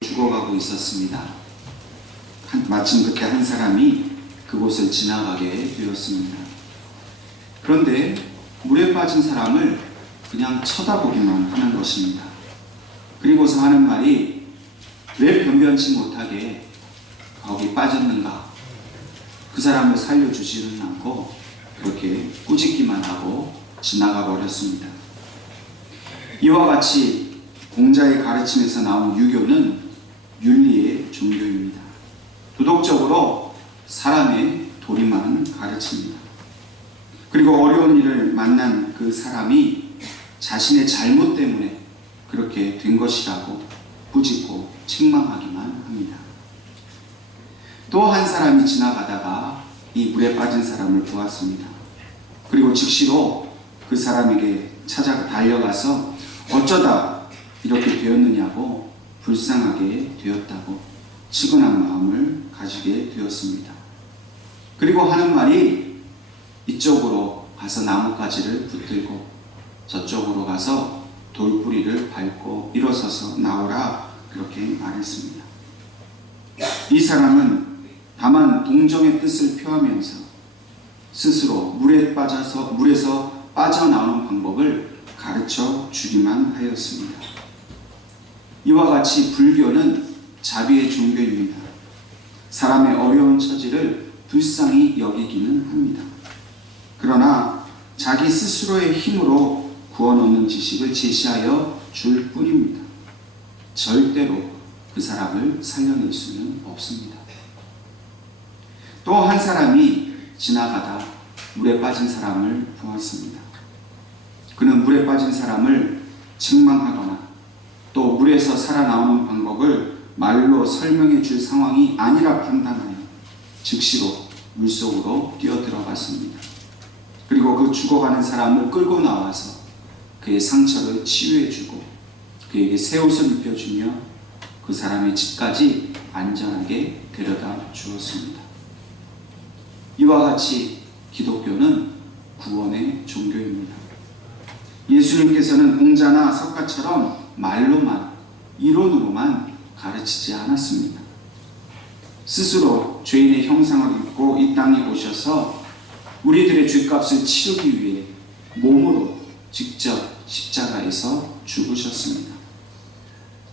죽어가고 있었습니다. 마침 그때 한 사람이 그곳을 지나가게 되었습니다. 그런데 물에 빠진 사람을 그냥 쳐다보기만 하는 것입니다. 그리고서 하는 말이 왜 변변치 못하게 거기 빠졌는가? 그 사람을 살려주지는 않고 그렇게 꾸짖기만 하고 지나가 버렸습니다. 이와 같이 공자의 가르침에서 나온 유교는 윤리의 종교입니다. 도덕적으로 사람의 도리만 가르칩니다. 그리고 어려운 일을 만난 그 사람이 자신의 잘못 때문에 그렇게 된 것이라고 꾸짖고 책망하기만 합니다. 또 한 사람이 지나가다가 이 물에 빠진 사람을 보았습니다. 그리고 즉시로 그 사람에게 달려가서 어쩌다 이렇게 되었느냐고 불쌍하게 되었다고 측은한 마음을 가지게 되었습니다. 그리고 하는 말이 이쪽으로 가서 나뭇가지를 붙들고 저쪽으로 가서 돌뿌리를 밟고 일어서서 나오라 그렇게 말했습니다. 이 사람은 다만 동정의 뜻을 표하면서 스스로 물에서 빠져나오는 방법을 가르쳐 주기만 하였습니다. 이와 같이 불교는 자비의 종교입니다. 사람의 어려운 처지를 불쌍히 여기기는 합니다. 그러나 자기 스스로의 힘으로 구원없는 지식을 제시하여 줄 뿐입니다. 절대로 그 사람을 살려낼 수는 없습니다. 또 한 사람이 지나가다 물에 빠진 사람을 보았습니다. 그는 물에 빠진 사람을 책망하거나 또 물에서 살아나오는 방법을 말로 설명해 줄 상황이 아니라 판단하여 즉시로 물속으로 뛰어들어갔습니다. 그리고 그 죽어가는 사람을 끌고 나와서 그의 상처를 치유해주고 그에게 새 옷을 입혀주며 그 사람의 집까지 안전하게 데려다 주었습니다. 이와 같이 기독교는 구원의 종교입니다. 예수님께서는 공자나 석가처럼 말로만, 이론으로만 가르치지 않았습니다. 스스로 죄인의 형상을 입고 이 땅에 오셔서 우리들의 죄값을 치르기 위해 몸으로 직접 십자가에서 죽으셨습니다.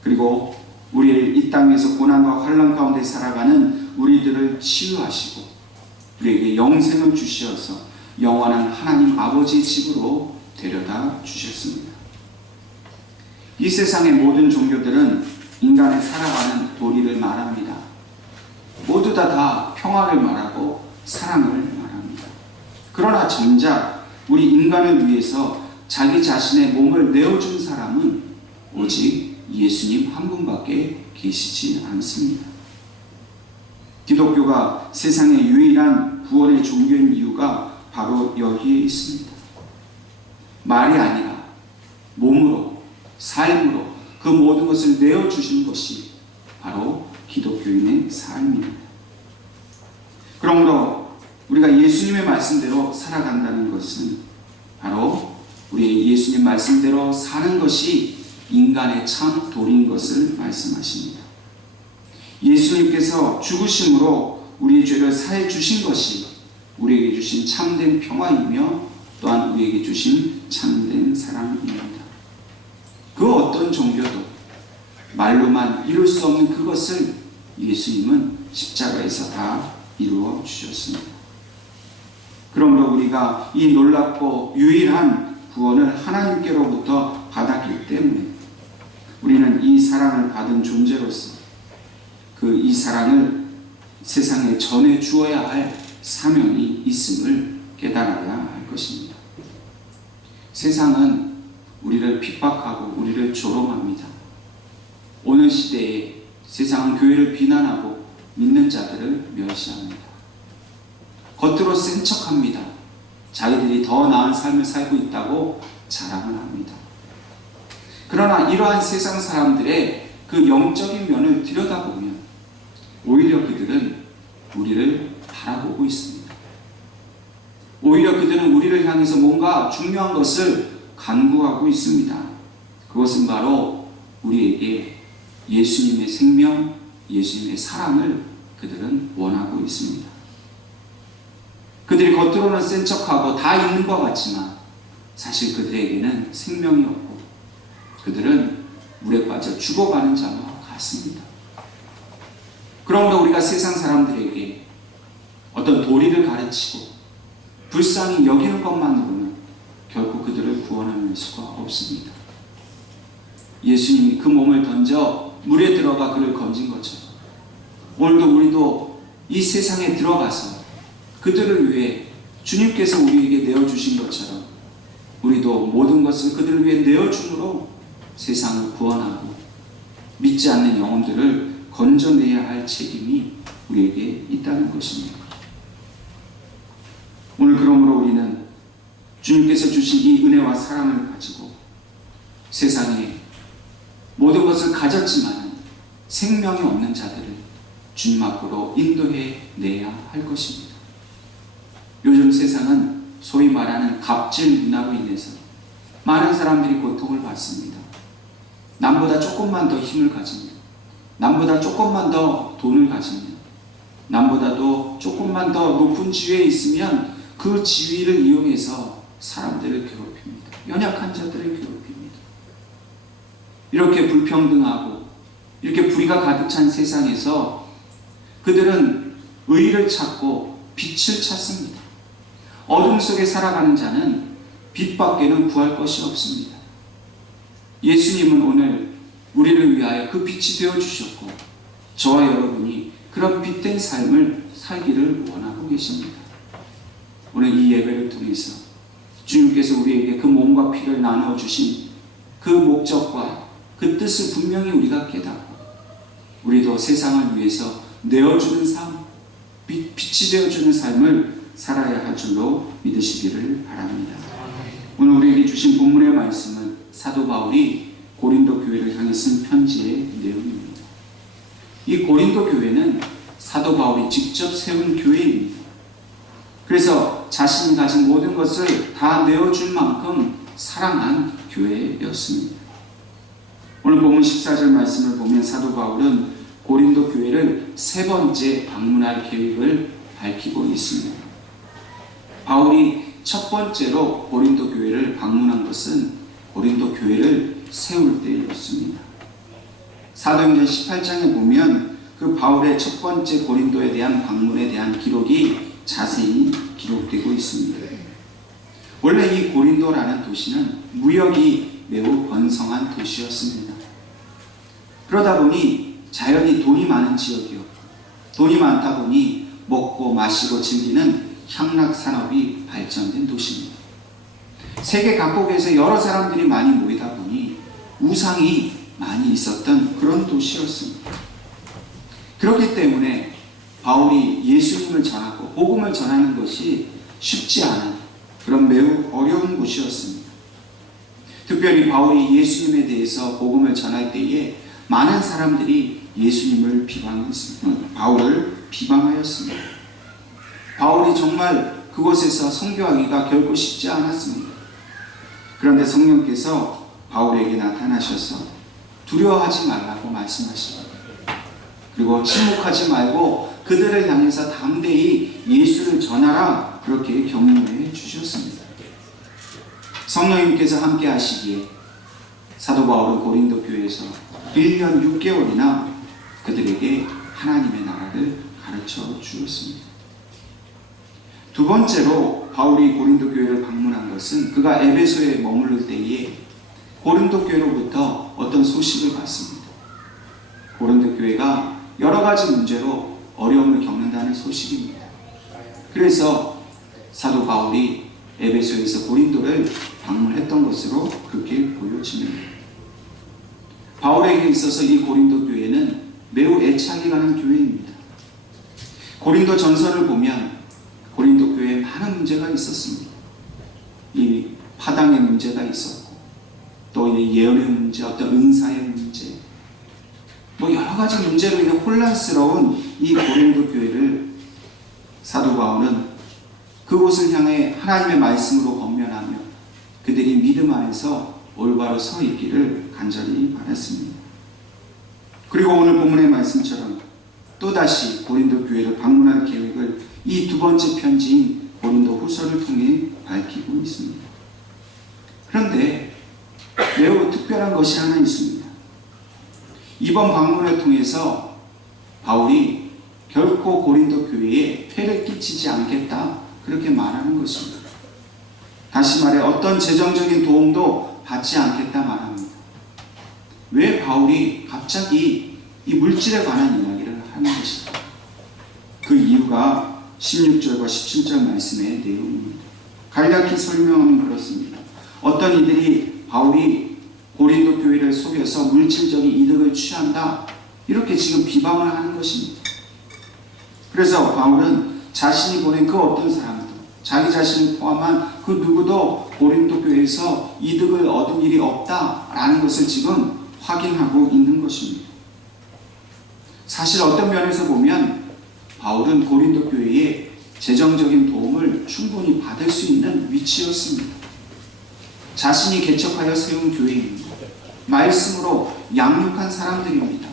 그리고 우리를 이 땅에서 고난과 환난 가운데 살아가는 우리들을 치유하시고 우리에게 영생을 주시어서 영원한 하나님 아버지의 집으로 데려다 주셨습니다. 이 세상의 모든 종교들은 인간의 살아가는 도리를 말합니다. 모두 다 평화를 말하고 사랑을 말합니다. 그러나 정작 우리 인간을 위해서 자기 자신의 몸을 내어준 사람은 오직 예수님 한 분밖에 계시지 않습니다. 기독교가 세상의 유일한 구원의 종교인 이유가 바로 여기에 있습니다. 말이 아니라 몸으로, 삶으로 그 모든 것을 내어주신 것이 바로 기독교인의 삶입니다. 그러므로 우리가 예수님의 말씀대로 살아간다는 것은 바로 우리 예수님 말씀대로 사는 것이 인간의 참 도리인 것을 말씀하십니다. 예수님께서 죽으심으로 우리의 죄를 사해 주신 것이 우리에게 주신 참된 평화이며 또한 우리에게 주신 참된 사랑입니다. 그 어떤 종교도 말로만 이룰 수 없는 그것을 예수님은 십자가에서 다 이루어 주셨습니다. 그러므로 우리가 이 놀랍고 유일한 구원을 하나님께로부터 받았기 때문에 우리는 이 사랑을 받은 존재로서 이 사랑을 세상에 전해 주어야 할 사명이 있음을 깨달아야 할 것입니다. 세상은 우리를 핍박하고 우리를 조롱합니다. 오늘 시대에 세상은 교회를 비난하고 믿는 자들을 멸시합니다. 겉으로 센 척합니다. 자기들이 더 나은 삶을 살고 있다고 자랑을 합니다. 그러나 이러한 세상 사람들의 그 영적인 면을 들여다보면 오히려 그들은 우리를 바라보고 있습니다. 오히려 그들은 우리를 향해서 뭔가 중요한 것을 간구하고 있습니다. 그것은 바로 우리에게 예수님의 생명, 예수님의 사랑을 그들은 원하고 있습니다. 그들이 겉으로는 센 척하고 다 있는 것 같지만 사실 그들에게는 생명이 없고 그들은 물에 빠져 죽어가는 자와 같습니다. 그러므로 우리가 세상 사람들에게 어떤 도리를 가르치고 불쌍히 여기는 것만으로는 결코 그들을 구원할 수가 없습니다. 예수님이 그 몸을 던져 물에 들어가 그를 건진 것처럼 오늘도 우리도 이 세상에 들어가서 그들을 위해 주님께서 우리에게 내어주신 것처럼 우리도 모든 것을 그들을 위해 내어줌으로 세상을 구원하고 믿지 않는 영혼들을 건져내야 할 책임이 우리에게 있다는 것입니다. 오늘 그러므로 우리는 주님께서 주신 이 은혜와 사랑을 가지고 세상에 모든 것을 가졌지만 생명이 없는 자들을 주님 앞으로 인도해 내야 할 것입니다. 요즘 세상은 소위 말하는 갑질 문화로 인해서 많은 사람들이 고통을 받습니다. 남보다 조금만 더 힘을 가지면, 남보다 조금만 더 돈을 가지면, 남보다도 조금만 더 높은 지위에 있으면 그 지위를 이용해서 사람들을 괴롭힙니다. 연약한 자들을 괴롭힙니다. 이렇게 불평등하고 이렇게 불의가 가득 찬 세상에서 그들은 의를 찾고 빛을 찾습니다. 어둠 속에 살아가는 자는 빛밖에는 구할 것이 없습니다. 예수님은 오늘 우리를 위하여 그 빛이 되어주셨고 저와 여러분이 그런 빛된 삶을 살기를 원하고 계십니다. 오늘 이 예배를 통해서 주님께서 우리에게 그 몸과 피를 나누어 주신 그 목적과 그 뜻을 분명히 우리가 깨닫고 우리도 세상을 위해서 내어주는 삶, 빛이 되어주는 삶을 살아야 할 줄로 믿으시기를 바랍니다. 오늘 우리에게 주신 본문의 말씀은 사도 바울이 고린도 교회를 향해 쓴 편지의 내용입니다. 이 고린도 교회는 사도 바울이 직접 세운 교회입니다. 그래서 자신이 가진 모든 것을 다 내어줄 만큼 사랑한 교회였습니다. 오늘 본문 14절 말씀을 보면 사도 바울은 고린도 교회를 세 번째 방문할 계획을 밝히고 있습니다. 바울이 첫 번째로 고린도 교회를 방문한 것은 고린도 교회를 세울 때였습니다. 사도행전 18장에 보면 그 바울의 첫 번째 고린도에 대한 방문에 대한 기록이 자세히 기록되고 있습니다. 원래 이 고린도라는 도시는 무역이 매우 번성한 도시였습니다. 그러다 보니 자연히 돈이 많은 지역이었고 돈이 많다 보니 먹고 마시고 즐기는 향락 산업이 발전된 도시입니다. 세계 각국에서 여러 사람들이 많이 모이다 보니 우상이 많이 있었던 그런 도시였습니다. 그렇기 때문에 바울이 예수님을 전하고 복음을 전하는 것이 쉽지 않은 그런 매우 어려운 곳이었습니다. 특별히 바울이 예수님에 대해서 복음을 전할 때에 많은 사람들이 예수님을 비방했습니다. 바울을 비방하였습니다. 바울이 정말 그곳에서 선교하기가 결코 쉽지 않았습니다. 그런데 성령께서 바울에게 나타나셔서 두려워하지 말라고 말씀하십니다. 그리고 침묵하지 말고 그들을 향해서 담대히 예수를 전하라 그렇게 격려해 주셨습니다. 성령님께서 함께 하시기에 사도 바울은 고린도 교회에서 1년 6개월이나 그들에게 하나님의 나라를 가르쳐 주었습니다. 두 번째로 바울이 고린도 교회를 방문한 것은 그가 에베소에 머무를 때에 고린도 교회로부터 어떤 소식을 받습니다. 고린도 교회가 여러 가지 문제로 어려움을 겪는다는 소식입니다. 그래서 사도 바울이 에베소에서 고린도를 방문했던 것으로 그렇게 보여집니다. 바울에게 있어서 이 고린도 교회는 매우 애착이 가는 교회입니다. 고린도 전서를 보면 고린도 교회에 많은 문제가 있었습니다. 이 파당의 문제가 있었고 또 예언의 문제, 어떤 은사의 문제, 여러 가지 문제로 인해 혼란스러운 이 고린도 교회를 사도 바울은 그곳을 향해 하나님의 말씀으로 권면하며 그들이 믿음 안에서 올바로 서 있기를 간절히 바랐습니다. 그리고 오늘 본문의 말씀처럼 또다시 고린도 교회를 방문할 계획을 이 두 번째 편지인 고린도 후서를 통해 밝히고 있습니다. 그런데 매우 특별한 것이 하나 있습니다. 이번 방문을 통해서 바울이 결코 고린도 교회에 폐를 끼치지 않겠다, 그렇게 말하는 것입니다. 다시 말해 어떤 재정적인 도움도 받지 않겠다 말합니다. 왜 바울이 갑자기 이 물질에 관한 이야기를 하는 것일까? 그 이유가 16절과 17절 말씀의 내용입니다. 간략히 설명하면 그렇습니다. 어떤 이들이 바울이 고린도 교회를 속여서 물질적인 이득을 취한다, 이렇게 지금 비방을 하는 것입니다. 그래서 바울은 자신이 보낸 그 어떤 사람도, 자기 자신을 포함한 그 누구도 고린도 교회에서 이득을 얻은 일이 없다라는 것을 지금 확인하고 있는 것입니다. 사실 어떤 면에서 보면 바울은 고린도 교회에 재정적인 도움을 충분히 받을 수 있는 위치였습니다. 자신이 개척하여 세운 교회입니다. 말씀으로 양육한 사람들입니다.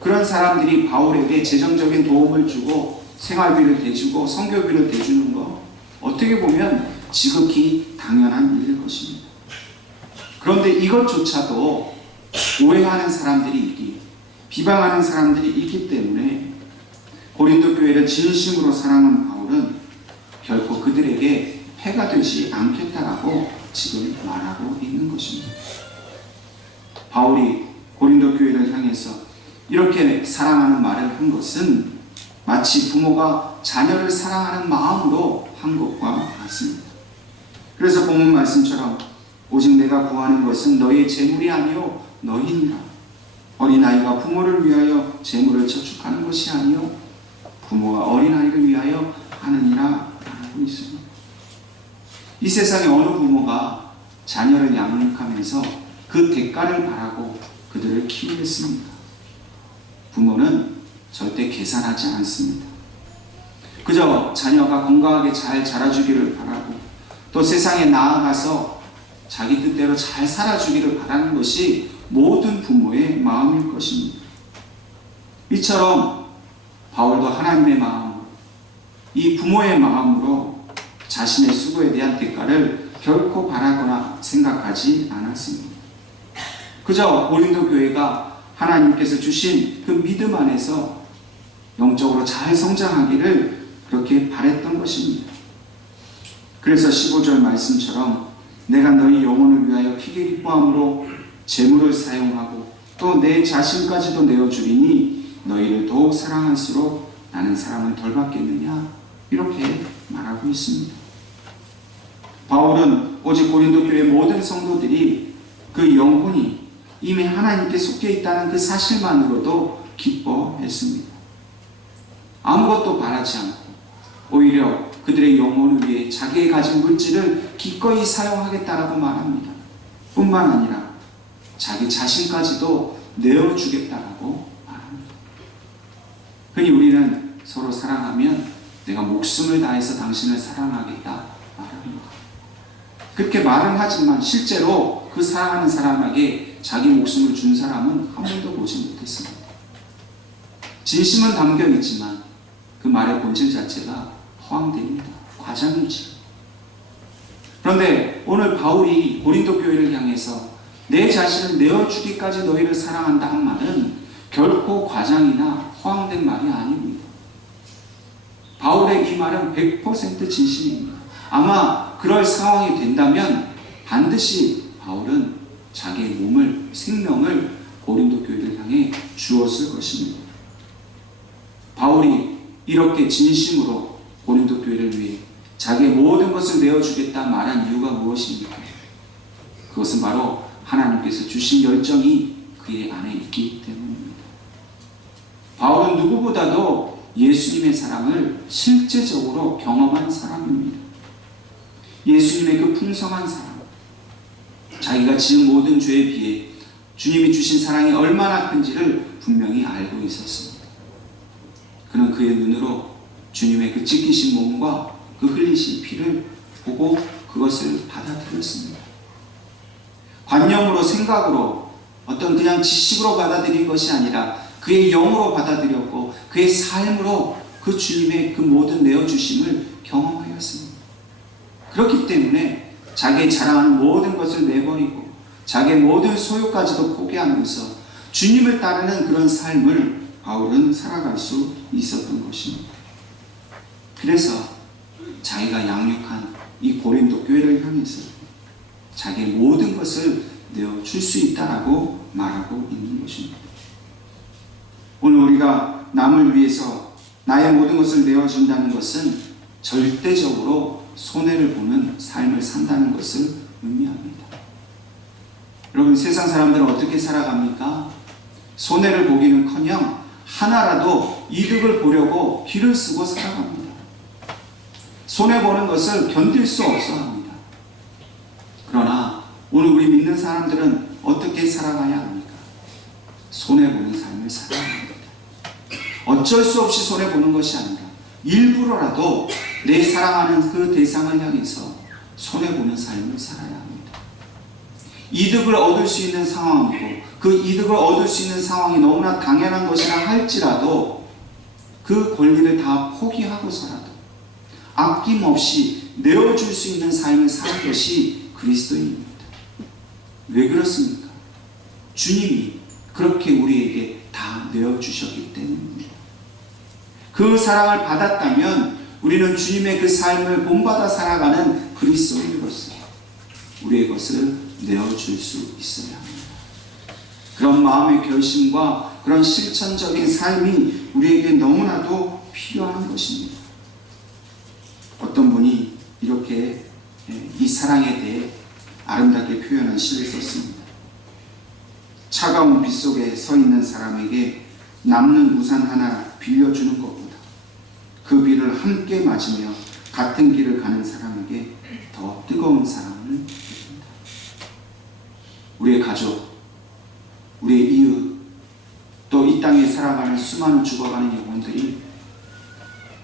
그런 사람들이 바울에게 재정적인 도움을 주고 생활비를 대주고 선교비를 대주는 것, 어떻게 보면 지극히 당연한 일일 것입니다. 그런데 이것조차도 오해하는 사람들이 있기, 비방하는 사람들이 있기 때문에 고린도 교회를 진심으로 사랑하는 바울은 결코 그들에게 폐가 되지 않겠다라고 지금 말하고 있는 것입니다. 바울이 고린도 교회를 향해서 이렇게 사랑하는 말을 한 것은 마치 부모가 자녀를 사랑하는 마음으로 한 것과 같습니다. 그래서 본문 말씀처럼 오직 내가 구하는 것은 너희의 재물이 아니요 너희니라. 어린아이가 부모를 위하여 재물을 저축하는 것이 아니요 부모가 어린아이를 위하여 하느니라 하고 있습니다. 이 세상에 어느 부모가 자녀를 양육하면서 그 대가를 바라고 그들을 키우겠습니까? 부모는 절대 계산하지 않습니다. 그저 자녀가 건강하게 잘 자라주기를 바라고 또 세상에 나아가서 자기 뜻대로 잘 살아주기를 바라는 것이 모든 부모의 마음일 것입니다. 이처럼 바울도 하나님의 마음으로, 이 부모의 마음으로 자신의 수고에 대한 대가를 결코 바라거나 생각하지 않았습니다. 그저 고린도 교회가 하나님께서 주신 그 믿음 안에서 영적으로 잘 성장하기를 그렇게 바랬던 것입니다. 그래서 15절 말씀처럼 내가 너희 영혼을 위하여 희게 기뻐함으로 재물을 사용하고 또 내 자신까지도 내어주리니 너희를 더욱 사랑할수록 나는 사랑을 덜 받겠느냐, 이렇게 말하고 있습니다. 바울은 오직 고린도 교회 모든 성도들이 그 영혼이 이미 하나님께 속해 있다는 그 사실만으로도 기뻐했습니다. 아무것도 바라지 않고 오히려 그들의 영혼을 위해 자기의 가진 물질을 기꺼이 사용하겠다라고 말합니다. 뿐만 아니라 자기 자신까지도 내어주겠다라고 말합니다. 그니 우리는 서로 사랑하면 내가 목숨을 다해서 당신을 사랑하겠다 말합니다. 그렇게 말은 하지만 실제로 그 사랑하는 사람에게 자기 목숨을 준 사람은 한 번도 보지 못했습니다. 진심은 담겨 있지만 그 말의 본질 자체가 허황됩니다. 과장이죠. 그런데 오늘 바울이 고린도 교회를 향해서 내 자신을 내어주기까지 너희를 사랑한다 한 말은 결코 과장이나 허황된 말이 아닙니다. 바울의 이 말은 100% 진심입니다. 아마 그럴 상황이 된다면 반드시 바울은 자기의 몸을, 생명을 고린도 교회를 향해 주었을 것입니다. 바울이 이렇게 진심으로 고린도 교회를 위해 자기의 모든 것을 내어주겠다 말한 이유가 무엇입니까? 그것은 바로 하나님께서 주신 열정이 그의 안에 있기 때문입니다. 바울은 누구보다도 예수님의 사랑을 실제적으로 경험한 사람입니다. 예수님의 그 풍성한 사랑, 자기가 지은 모든 죄에 비해 주님이 주신 사랑이 얼마나 큰지를 분명히 알고 있었습니다. 그는 그의 눈으로 주님의 그 찢기신 몸과 그 흘리신 피를 보고 그것을 받아들였습니다. 관념으로, 생각으로, 어떤 그냥 지식으로 받아들인 것이 아니라 그의 영으로 받아들였고 그의 삶으로 그 주님의 그 모든 내어주심을 경험하였습니다. 그렇기 때문에 자기의 자랑하는 모든 것을 내버리고 자기의 모든 소유까지도 포기하면서 주님을 따르는 그런 삶을 바울은 살아갈 수 있었던 것입니다. 그래서 자기가 양육한 이 고린도 교회를 향해서 자기의 모든 것을 내어줄 수 있다라고 말하고 있는 것입니다. 오늘 우리가 남을 위해서 나의 모든 것을 내어준다는 것은 절대적으로 손해를 보는 삶을 산다는 것을 의미합니다. 여러분, 세상 사람들은 어떻게 살아갑니까? 손해를 보기는커녕 하나라도 이득을 보려고 기를 쓰고 살아갑니다. 손해보는 것을 견딜 수 없어 합니다. 그러나 오늘 우리 믿는 사람들은 어떻게 살아가야 합니까? 손해보는 삶을 살아야 합니다. 어쩔 수 없이 손해보는 것이 아니라 일부러라도 내 사랑하는 그 대상을 향해서 손해보는 삶을 살아야 합니다. 이득을 얻을 수 있는 상황이고 그 이득을 얻을 수 있는 상황이 너무나 당연한 것이라 할지라도 그 권리를 다 포기하고서라도 아낌없이 내어줄 수 있는 삶을 사는 것이 그리스도인입니다. 왜 그렇습니까? 주님이 그렇게 우리에게 다 내어주셨기 때문입니다. 그 사랑을 받았다면 우리는 주님의 그 삶을 본받아 살아가는 그리스도인으로서 우리의 것을 내어줄 수 있어야 합니다. 그런 마음의 결심과 그런 실천적인 삶이 우리에게 너무나도 필요한 것입니다. 어떤 분이 이렇게 이 사랑에 대해 아름답게 표현한 시를 썼습니다. 차가운 빛 속에 서 있는 사람에게 남는 우산 하나 빌려주는 것보다 그 비를 함께 맞으며 같은 길을 가는 사람에게 더 뜨거운 사랑을 드립니다. 우리의 가족, 우리의 이웃, 또 이 땅에 살아가는 수많은 죽어가는 영혼들이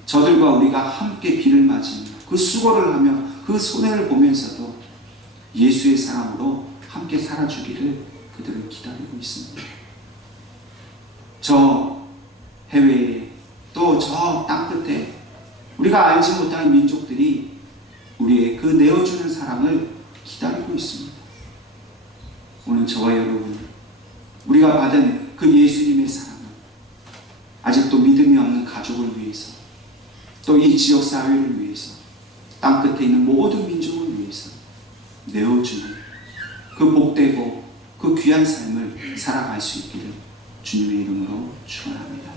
저들과 우리가 함께 비를 맞으며 그 수고를 하며 그 손해를 보면서도 예수의 사랑으로 함께 살아주기를 그들은 기다리고 있습니다. 저 해외에 또 저 땅끝에 우리가 알지 못하는 민족들이 우리의 그 내어주는 사랑을 기다리고 있습니다. 오늘 저와 여러분, 우리가 받은 그 예수님의 사랑을 아직도 믿음이 없는 가족을 위해서 또 이 지역 사회를 위해서 땅끝에 있는 모든 민족을 위해서 내어주는 그 복되고 그 귀한 삶을 살아갈 수 있기를 주님의 이름으로 축원합니다.